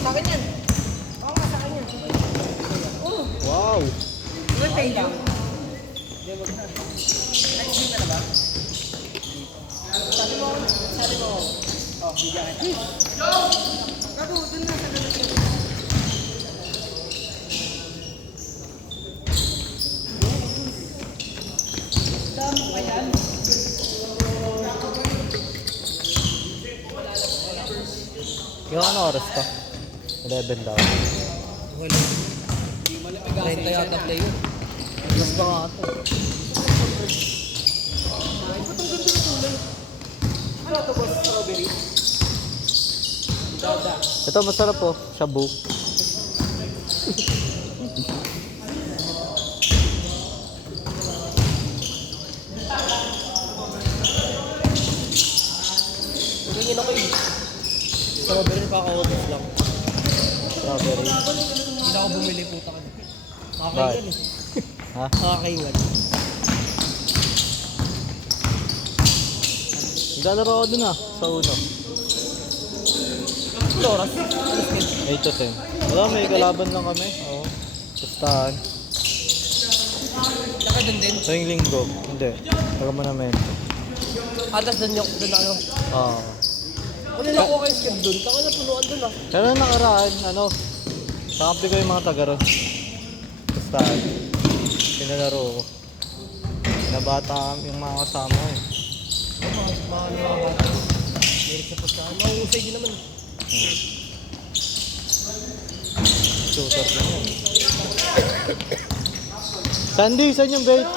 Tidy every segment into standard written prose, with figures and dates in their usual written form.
Sa akin yan. Oo nga, sa akin yan. Oh. Wow! Well, thank you. Next game na ba? Sabi mo, oh, bigyan kita. Gago, dun na sa lalagyan. Dami pa yan. Yung ano oras pa? 11 daw. Wala. Hindi mo yata play yun. Mas ba nga ito? Ano ito boss? Strawberry? Dada. Ito masarap po. Shabu. Tingin ako eh. Strawberry pa ako lang. Strawberry. Hindi ako bumili puta ka. Bakit? Makakaiwan eh. Ha? Makakaiwan. Naglalaro ako dun sa uno. Ito oras? 8 to 10. Wala, may kalaban lang kami. Oo. Pustahan. Nakadun din. Tuwing linggo. Hindi. Taga-monumento. Atas dun yung dun ano. Oo. Ano na ako kayo skip dun? Taka na punuan dun ah. Pero nakaraan, kakampi ko yung mga taga ron. Pustahan. Pinalaro ko. Nabata yung mga kasama ko eh. Mga bata. Meron sa pustahan. Mahusay din naman. Shooter na yun. Sandy, saan yung vape?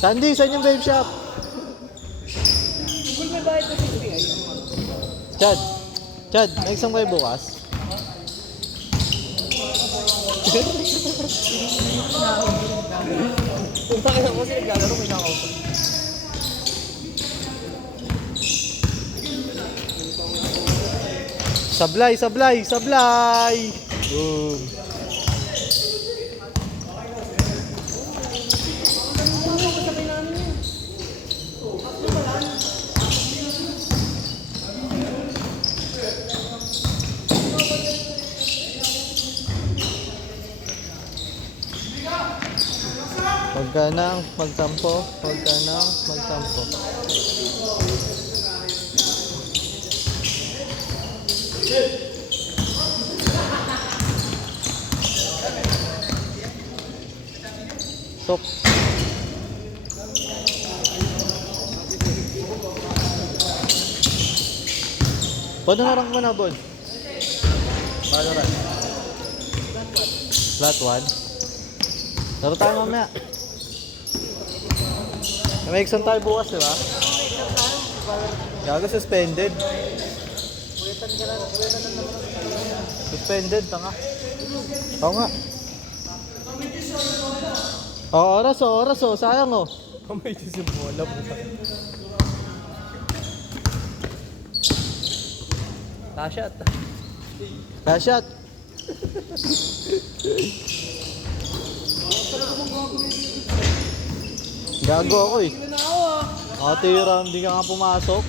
Sandy, saan yung vape shop? Kung may bayad na 60 Chad, may exam kayo bukas? Kung takin ako kasi naglalaro may nakausap. Sablay! Boom! Huwag ka nang magtampo. Stop. Paano harang mo na, Bon? Valorant. Flat 1. Laro tayo mamaya. May exam tayo bukas, di ba? Gago, suspended. Suspended, tanga. Oo nga. Oras, sayang oh. Kamay ito sa bola puta. Kashot. Gago ako eh. Tira, hindi ka nga pumasok.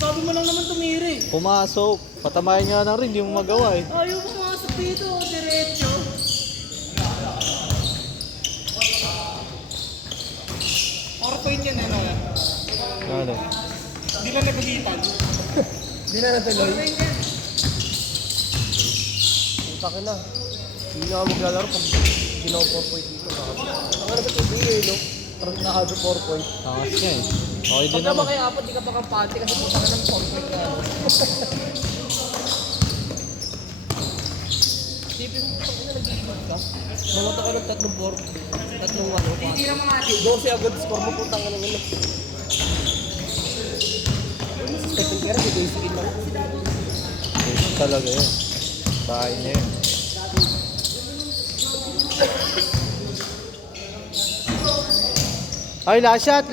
Sabi mo lang naman tumiri. Pumasok. Patamayan nga na rin, hindi mo magawa eh. Ayaw pumasok dito, diretso. PowerPoint yan ano? Ano? Hindi na nagulitan. Hindi na natuloy. Puta na. Hindi nga maglalaro pag ginawa PowerPoint dito. Ang ano ba ito? No? Parang nakado PowerPoint. Takas niya eh. Okay din Pagka ba naman. kayo apat, di ka pa kampante kasi puta ka ng PowerPoint ka. Isipin mo pag na nag-iibag ka, mamata ka ng tatlong ano. Hindi naman natin. 12 agad score mo putang ka ng ano. Second year, di basic lang. Ganun talaga yun. Bahay na yun. Ay, last shot!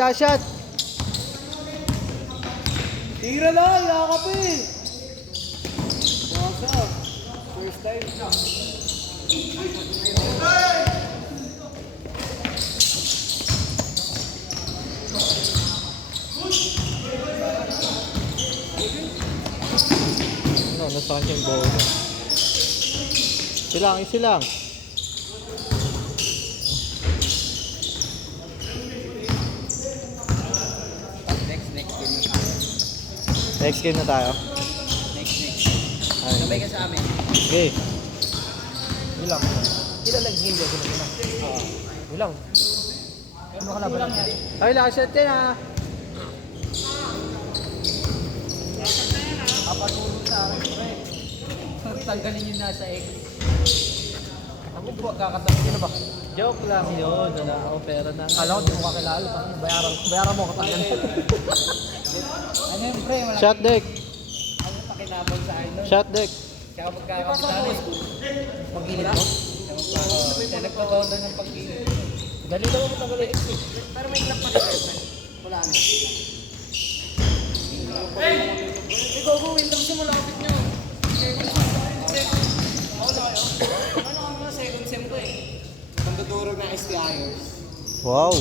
Tira lang, yakap eh! What's up? First time. na sa kanya yung bola. Silang, isilang. Next game na tayo. Ay. Sabay ka sa amin. Okay. Yun lang. Ilan nag-game ba? Yun lang. Yun lang. Ano kalaban lang? Ay, lashot yan ha. Papatulog sa akin, pre. Tanggalin yung nasa X. Ako po, kakatabi ko na ba? Joke lang yun. Wala ako pera na. Alam ko, di mo kakilala. Bayaran mo katagan. Ano yun, pre? Wala Shot deck. akong pakinabang sa akin. Shot deck. Kaya magkakapitali. Pag-init mo. Kaya nagpataon na ng pag-init. Dali na mo matagal yung exit. Pero may clock pa rin, pre. Wala na. Ikaw, wait lang sa malapit nyo. Ano ka mga second sem ko eh. Mandudurog na STIers. Wow.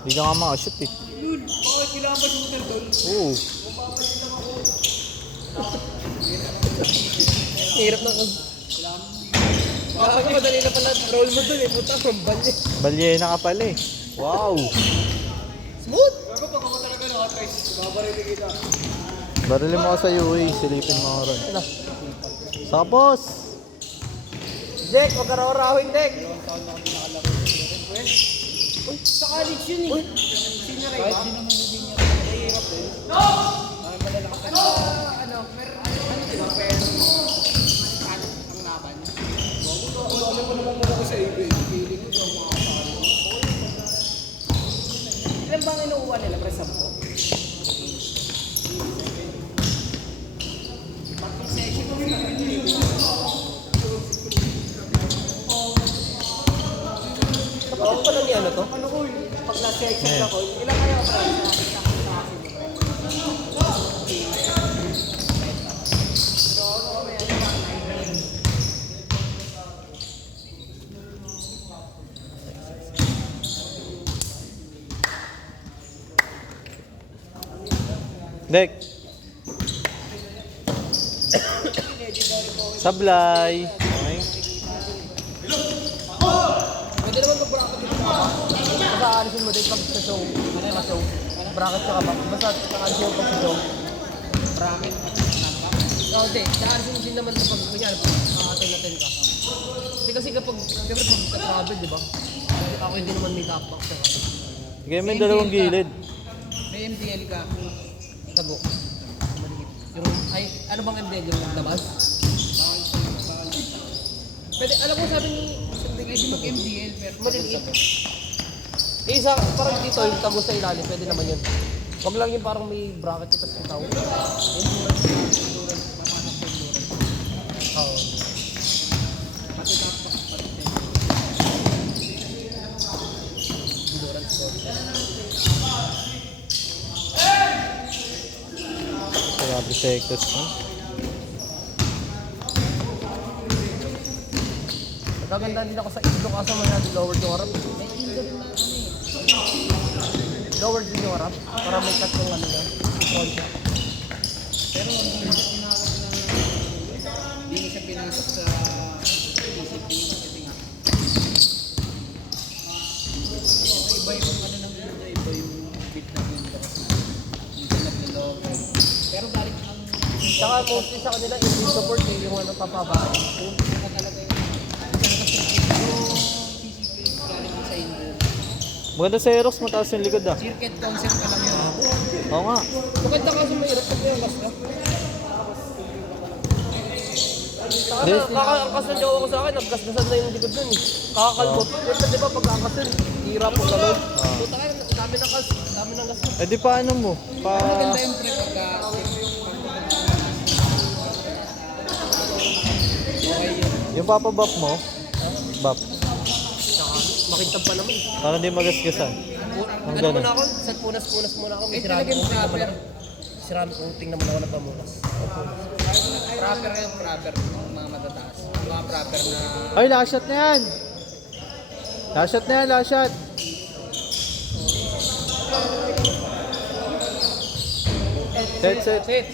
Hindi ka nga makashoot eh. Yun, bakit kailangan ba shooter doon? Oo. Hirap na kung... Kala ko madali na pala roll mo dun eh. Puta, balye. Balyena ka pala eh. Wow. Smooth! Bago pag ako talaga nakatrace, babarinig kita. Barilin mo ka sa UA. Silipin mo ka ron. Ano? Sapos. Jack, huwag ka raw-rawin, Jack. Uy, sa college yun eh. Senior eh. Kahit di naman yung senior. Nahihirap din. No! Malalakas ka na. Ano, meron, ano di ba, pero ang laban. Ano pa naman muna ko sa ibig. Feeling ko sa mga kasali. Ilan bang inuuwa nila, pre, 10? Kapatid pa lang ni ano to? Ano ko yun? Pag na-section ako, ilan kayo pa sa Deck. Sablay. Okay. Pwede naman mag-bracket dito ka ba? Basta aalisin mo din pag sa show. Sa show. Bracket ka ba? Basta aalisin mo pag sa show. bracket. Oo, hindi. Sa aalisin din naman sa pag kunyari, makakatay-natay ka. Hindi kasi kapag, siyempre pag ka-travel, di ba? Ako hindi naman may backpack sa ka. Sige, may dalawang gilid. May MDL ka. Tago. Maliit. Yung, ay, ano bang MDL? Yung labas? Pwede, alam ko sabi ni... Pwede mag-MDL pero Maliliit. Eh, isa, parang dito, yung tago sa ilalim, pwede naman yun. Huwag lang yung parang may bracket ito sa tao. Oo. Endurance course. Grabe sa Ectos. Nagagandaan din ako sa Indo kaso masyado lower yung harap. Lower din yung harap para may cut yung ano na. Front shot. pero hindi mo siya pinasok sa discipline kasi nga. Iba yung ano ng mundo, iba yung beat ng mundo. Minsan naglo-logo. Pero balik ang Saka mostly sa kanila, yung support eh, yung ano papabaan. Saka talaga yung discipline galing sa Indo. Maganda sa Aerox, mataas yung likod ah. Circuit concept pa lang yun. Oo nga. Maganda kasi mahirap pag yung gas ka. Saka Yes. kakaangkas na jowa ko sa akin, naggasgasan na yung likod nun eh. Kakakalbot. Kasi di ba pagkakasin, hirap po sa loob. Puta ka, dami ng gas, dami ng gas. Eh di paano mo? Maganda yung pre pagka okay yun. Yung papabap mo? Bap. Saka makintab pa naman. Para hindi magasgasan. Ano ganun. muna ako? Sa punas-punas muna ako. May Eh, sirami talagang ko. proper. Sirami ko, tingnan mo na ako nagpamunas. Proper yun, proper. Mga matataas. Mga proper na... Ay, last shot na yan! Last shot na yan, last shot! Set, set. Set.